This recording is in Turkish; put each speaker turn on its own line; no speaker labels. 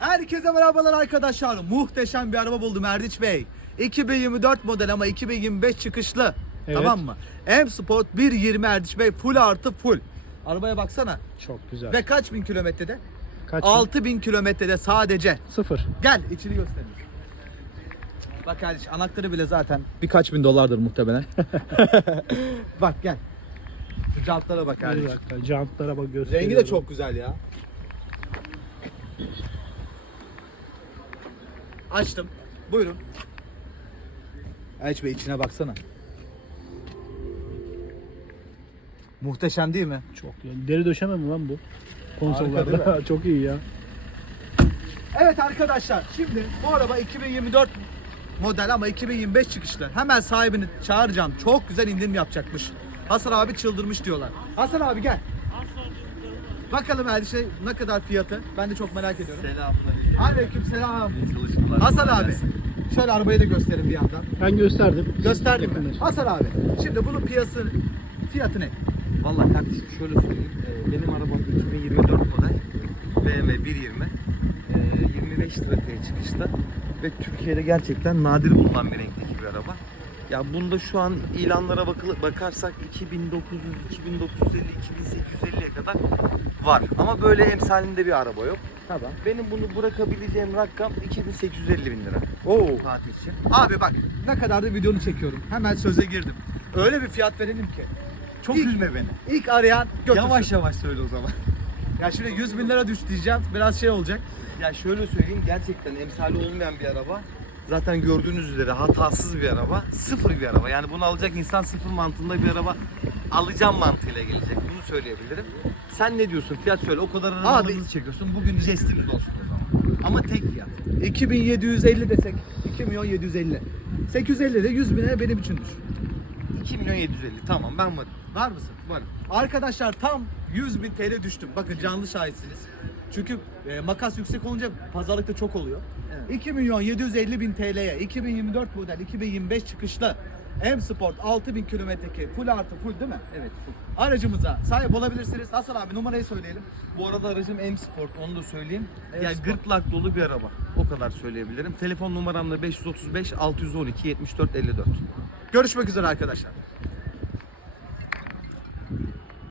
Herkese merhabalar arkadaşlar. Muhteşem bir araba buldum Erdiç Bey. 2024 model ama 2025 çıkışlı.
Evet.
Tamam mı? M Sport 1.20 Erdiç Bey, full artı full. Arabaya baksana.
Çok güzel.
Ve kaç bin kilometrede?
Kaç?
6000 kilometrede sadece.
Sıfır.
Gel içini göstereyim. Bak kardeş, anahtarı bile zaten birkaç bin dolardır muhtemelen. Bak gel. Jantlara bak
Bir
kardeş.
dakika, jantlara bak, gösteriyorum.
Rengi de çok güzel ya. Açtım. Buyurun. Erdiç Bey, içine baksana. Muhteşem değil mi?
Çok iyi. Deri döşeme mi lan bu?
Harika değil
Konsollarda. Çok iyi ya.
Evet arkadaşlar, şimdi bu araba 2024 model ama 2025 çıkışlı. Hemen sahibini çağıracağım. Çok güzel indirim yapacakmış. Hasan abi çıldırmış diyorlar. Hasan abi gel. Bakalım her şey ne kadar fiyatı. Ben de çok merak ediyorum.
Selamünaleyküm.
Aleykümselam.
Çalışmalar.
Hasan
Kolay
abi.
gelsin.
Şöyle arabayı da gösterin bir yandan.
Ben gösterdim.
Gösterdim mi?
Yakınlar.
Hasan abi. Şimdi bunun fiyatı ne?
Vallahi kardeşim şöyle söyleyeyim. Benim arabam 2024 model BMW 1.20. 25 trafiğe çıkışta ve Türkiye'de gerçekten nadir bulunan bir renkteki bir araba. Ya bunda şu an ilanlara bakarsak 2900, 2950, 2850'ye kadar var. Ama böyle emsalinde bir araba yok.
Tamam.
Benim bunu bırakabileceğim rakam 2850 bin lira.
Oo.
Tatil için.
Abi bak, ne kadar da videonu çekiyorum. Hemen söze girdim. Öyle bir fiyat verelim ki.
Çok
İlk-
üzme beni.
İlk arayan götürsün.
Yavaş yavaş söyle o zaman.
Ya şimdi 100 bin lira düş diyeceğim. Biraz şey olacak.
Ya şöyle söyleyeyim, gerçekten emsali olmayan bir araba. Zaten gördüğünüz üzere hatasız bir araba, sıfır bir araba. Yani bunu alacak insan sıfır mantığında bir araba alacağım mantığıyla gelecek. Bunu söyleyebilirim. Sen ne diyorsun? Fiyat söyle. O kadar arabalarınızı çekiyorsun. Bugün jestimiz olsun o zaman. Ama tek fiyat.
2750 desek. 2 milyon 750. 850 de 100 bine benim için düş.
2 milyon 750. Tamam, ben varım.
Var mısın?
Varım.
Arkadaşlar tam 100 bin TL düştüm. Bakın canlı şahitsiniz. Çünkü makas yüksek olunca pazarlıkta çok oluyor.
Evet.
2 milyon 750 bin TL'ye 2024 model 2025 çıkışlı M Sport 6000 kilometreki full artı full değil mi?
Evet.
Aracımıza sahip olabilirsiniz. Hasan abi numarayı söyleyelim.
Bu arada aracım M Sport, onu da söyleyeyim.
M
Yani
Sport.
gırtlak dolu bir araba. O kadar söyleyebilirim. Telefon numaram da 535 612 74 54.
Görüşmek üzere arkadaşlar.